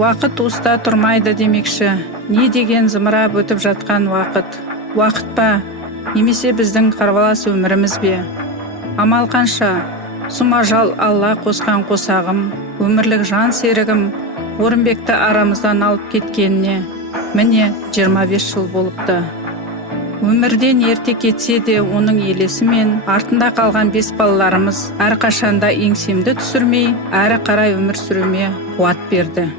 Уақыт уыста тұрмайды демекші. Не деген зымырап өтіп жатқан уақыт? Уақыт па, немесе біздің қарбалас өміріміз бе? Амал қанша? Сұм ажал Алла қосқан қосағым, өмірлік жан серігім Орынбекті арамыздан алып кеткеніне міне 25 жыл болыпты. Өмірден ерте кетсе де оның елесі мен артында қалған 5 балаларымыз әрқашанда еңсемді түсірмей, әрі қарай өмір сүруіме қуат берді.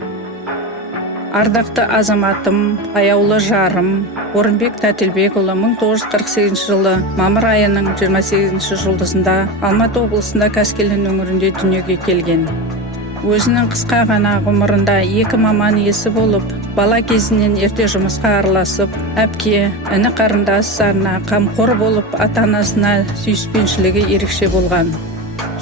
Ардақты азаматым, аяулы жарым, Орынбек Тәтілбекұлы 1948 жылы мамыр айының 28 жұлдызында Алматы облысында Қаскелең өңірінде дүниеге келген. Өзінің қысқа ғана ғұмырында 2 маман иесі болып, бала кезінен ерте жұмысқа араласып, әпке, іні қарындастарына қамқор болып, ата-анасына сүйіспеншілігі ерекше болған.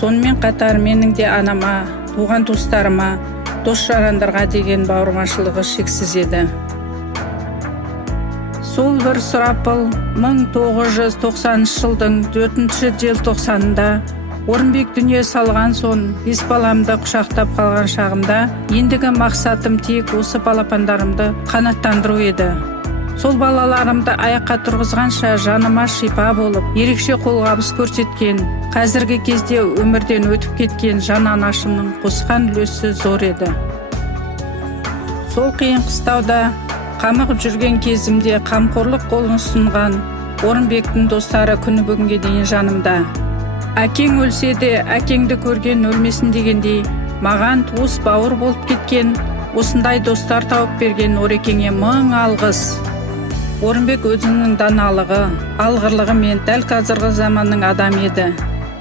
Сонымен қатар менің де анама, туған туыстарыма, дос-жарандарға деген бауырмашылығы шексіз еді. Сол бір сұрапыл 1990 жылдың 4 желтоқсанында Орынбек дүние салған соң 5 баламды құшақтап қалған шағымда ендігі мақсатым тек осы балапандарымды қанаттандыру еді. Сол балаларымды аяққа тұрғызғанша жаныма шипа болып, ерекше қолғабыс көрсеткен, қазіргі кезде өмірден өтіп кеткен жан анашымның қосқан үлесі зор еді. Сол қиын қыстауда қамығып жүрген кезімде қамқорлық қолын ұсынған Орынбектің достары күні бүгінге дейін жанымда. Әкең өлсе де, әкеңді көрген өлмесін дегендей, маған туыс бауыр болып кеткен, осындай достар тауып берген Орекеңе мың алғыс. Орынбек өзінің даналығы, алғырлығымен дәл қазіргі заманның адам еді.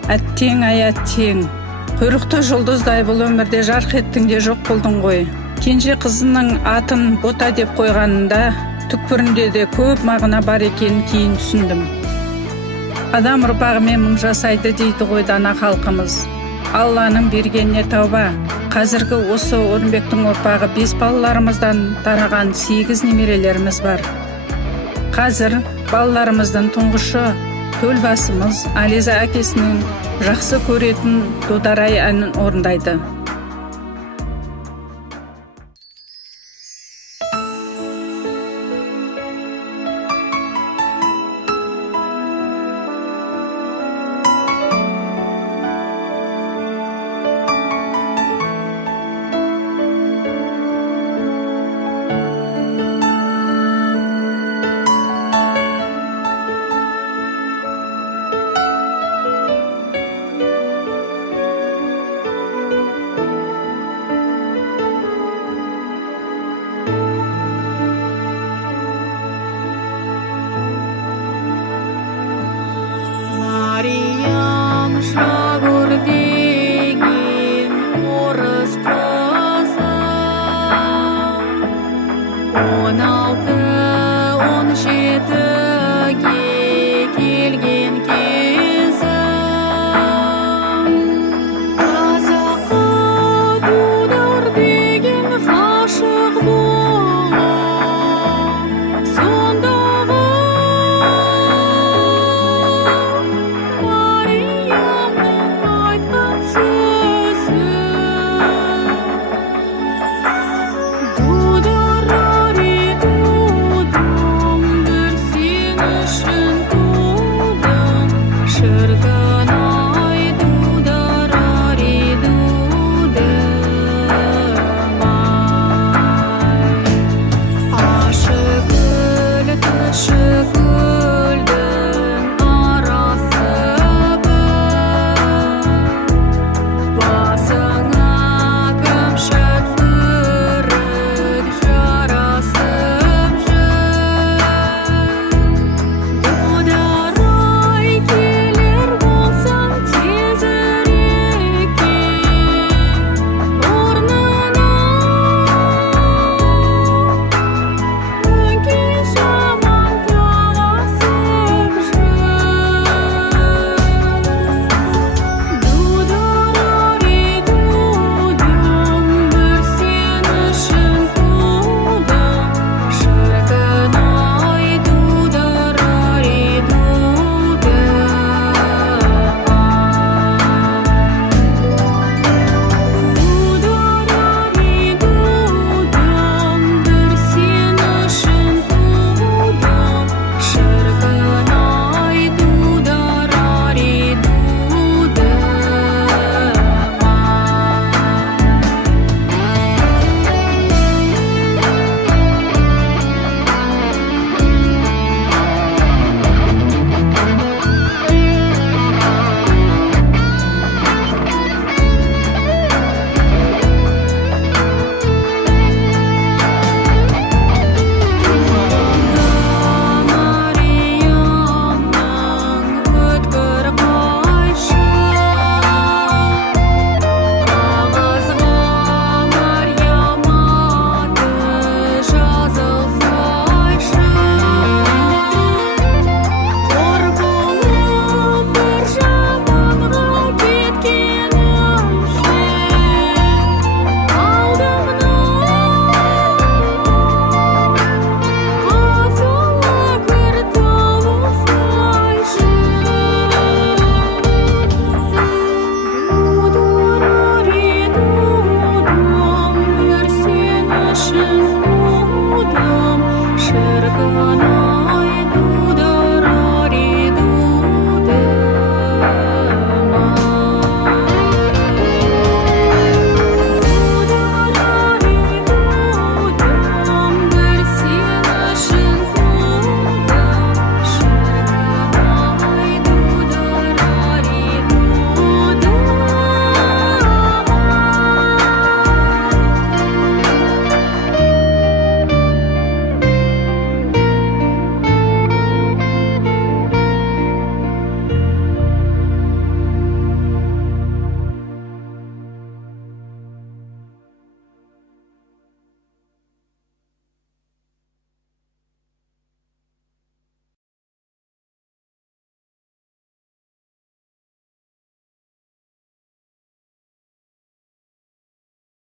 Әттең, әттең, құйрықты жұлдыздай бұл өмірде жарқ еттің де жоқ болдың ғой. Кенже қызының атын Бота деп қойғанында, түкпірінде де көп мағына бар екенін кейін түсіндім. Адам ұрпағымен мың жасайды дейді ғой дана халқымыз. Алланың бергеніне тауба. Қазіргі осы Орынбектің ұрпағы 5 балаларымыздан тараған 8 немерелеріміз бар. Қазір балаларымыздың тұңғышы төлбасымыз Ализа әкесінің жақсы көретін Додарай әнін орындайды. Шағыр деген орыс қызы 16-17-ге келген